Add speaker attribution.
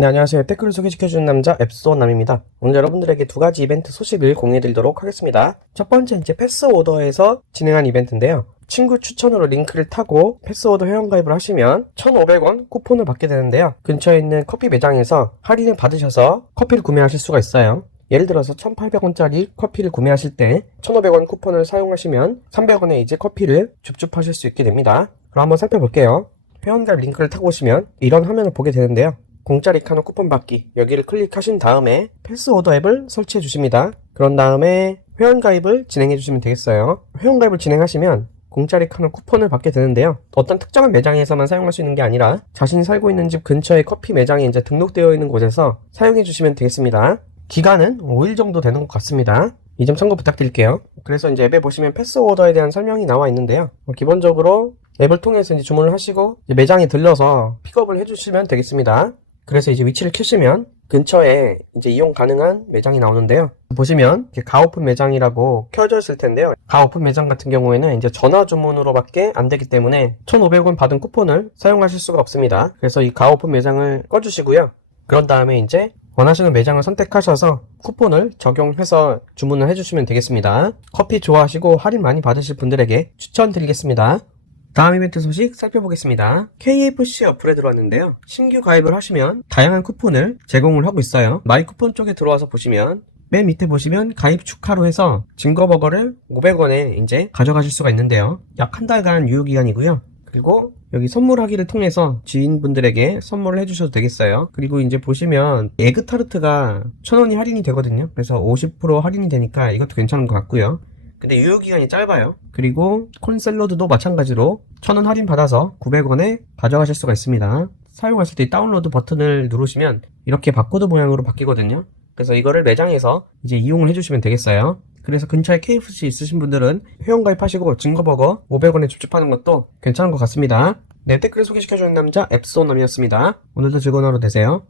Speaker 1: 네, 안녕하세요. 댓글을 소개시켜주는 남자 앱소남입니다. 오늘 여러분들에게 두 가지 이벤트 소식을 공유해드리도록 하겠습니다. 첫 번째 이제 패스오더에서 진행한 이벤트인데요. 친구 추천으로 링크를 타고 패스오더 회원가입을 하시면 1,500원 쿠폰을 받게 되는데요. 근처에 있는 커피 매장에서 할인을 받으셔서 커피를 구매하실 수가 있어요. 예를 들어서 1,800원짜리 커피를 구매하실 때 1,500원 쿠폰을 사용하시면 300원에 이제 커피를 줍줍하실 수 있게 됩니다. 그럼 한번 살펴볼게요. 회원가입 링크를 타고 오시면 이런 화면을 보게 되는데요. 공짜리 카노 쿠폰 받기 여기를 클릭하신 다음에 패스오더 앱을 설치해 주십니다. 그런 다음에 회원가입을 진행해 주시면 되겠어요. 회원가입을 진행하시면 공짜리 카노 쿠폰을 받게 되는데요. 어떤 특정한 매장에서만 사용할 수 있는 게 아니라 자신이 살고 있는 집 근처의 커피 매장에 이제 등록되어 있는 곳에서 사용해 주시면 되겠습니다. 기간은 5일 정도 되는 것 같습니다. 이 점 참고 부탁드릴게요. 그래서 이제 앱에 보시면 패스오더에 대한 설명이 나와 있는데요. 어, 기본적으로 앱을 통해서 이제 주문을 하시고 이제 매장에 들러서 픽업을 해주시면 되겠습니다. 그래서 이제 위치를 켜시면 근처에 이제 이용 가능한 매장이 나오는데요. 보시면 가오픈 매장이라고 켜져 있을 텐데요. 가오픈 매장 같은 경우에는 이제 전화 주문으로밖에 안 되기 때문에 1,500원 받은 쿠폰을 사용하실 수가 없습니다. 그래서 이 가오픈 매장을 꺼주시고요. 그런 다음에 이제 원하시는 매장을 선택하셔서 쿠폰을 적용해서 주문을 해주시면 되겠습니다. 커피 좋아하시고 할인 많이 받으실 분들에게 추천드리겠습니다. 다음 이벤트 소식 살펴보겠습니다. KFC 어플에 들어왔는데요. 신규 가입을 하시면 다양한 쿠폰을 제공을 하고 있어요. 마이 쿠폰 쪽에 들어와서 보시면 맨 밑에 보시면 가입 축하로 해서 증거버거를 500원에 이제 가져가실 수가 있는데요. 약 한 달간 유효기간이고요. 그리고 여기 선물하기를 통해서 지인분들에게 선물을 해주셔도 되겠어요. 그리고 이제 보시면 에그타르트가 1000원이 할인이 되거든요. 그래서 50% 할인이 되니까 이것도 괜찮은 것 같고요. 근데 유효기간이 짧아요. 그리고 콘 샐러드도 마찬가지로 1000원 할인 받아서 900원에 가져가실 수가 있습니다. 사용하실 때 다운로드 버튼을 누르시면 이렇게 바코드 모양으로 바뀌거든요. 그래서 이거를 매장에서 이제 이용을 해주시면 되겠어요. 그래서 근처에 KFC 있으신 분들은 회원 가입하시고 증거버거 500원에 줍줍하는 것도 괜찮은 것 같습니다. 네, 댓글 소개시켜주는 남자 앱소남이었습니다. 오늘도 즐거운 하루 되세요.